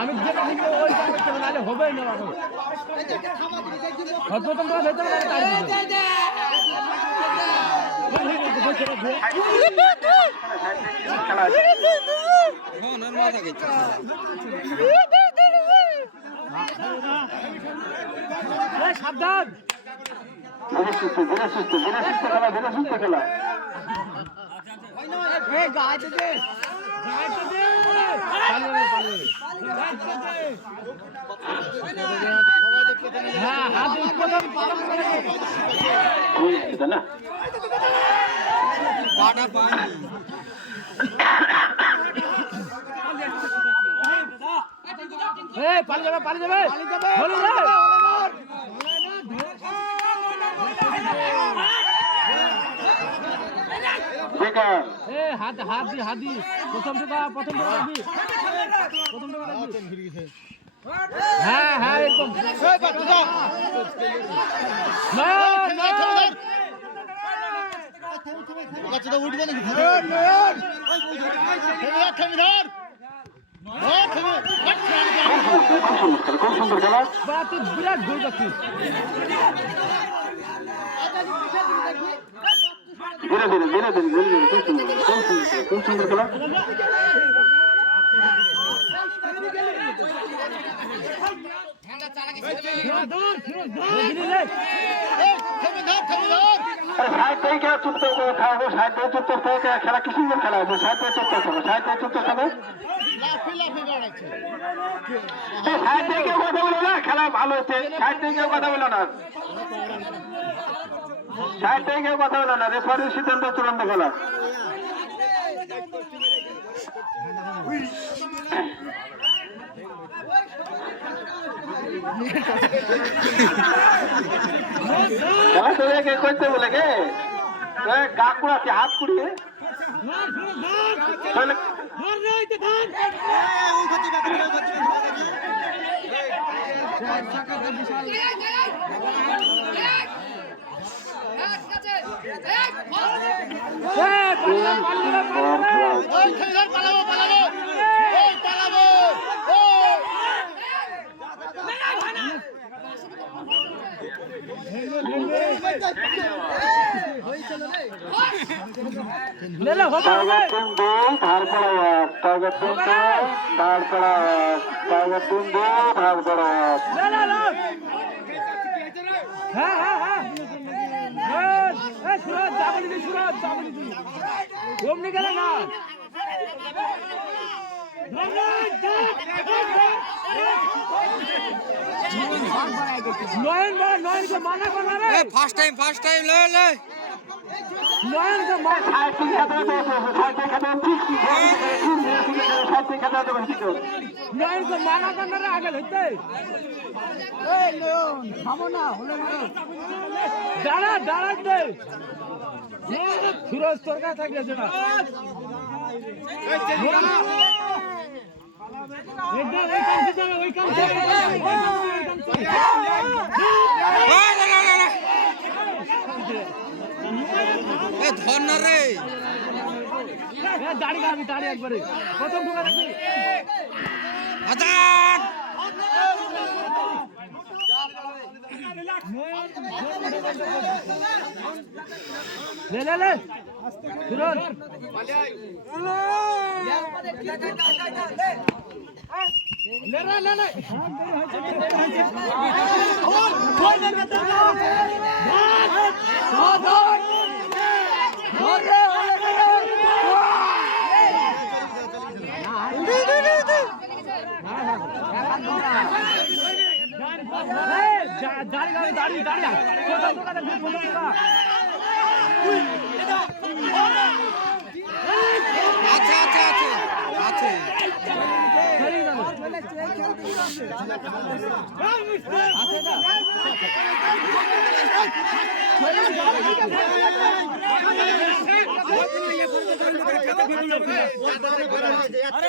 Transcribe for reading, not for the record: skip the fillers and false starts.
আমি যেটা থেকে ওই নাহলে হবেই না প্রথম সাবধান খেলা পালিয়ে যাবে পালিয়ে যাবে হাত দি প্রথম থেকে হ্যাঁ হ্যাঁ একদম উঠবে নাকি বিরাট গোল করছিস খুব সুন্দর খেলা খেলা কি সুন্দর খেলা আছে সাহিত্য চুক্ত হবে সাহিত্য চুক্ত হবে সাহিত্য কেউ কথা বলো না খেলা ভালো হচ্ছে সাহিত্য কেউ কথা বলো না সাহিত্য কেউ কথা বলো না রেফারির সিদ্ধান্ত চূড়ান্ত খেলা খেলা তোকে করতে বলে গে গা কুড়াচ্ছে হাত কুড়িয়ে ফার্স্ট টাইম লে মানা করলে আগে হইতে দাঁড়া দাঁড়াতে ফিরোজ তোর কাছে থাকলে না ধর রে দাঁড়িয়ে আমি দাঁড়িয়ে একবারে প্রথম ঢুকা দেখি লে ফিরোজ দাঁড়িয়ে আছে আছে আরে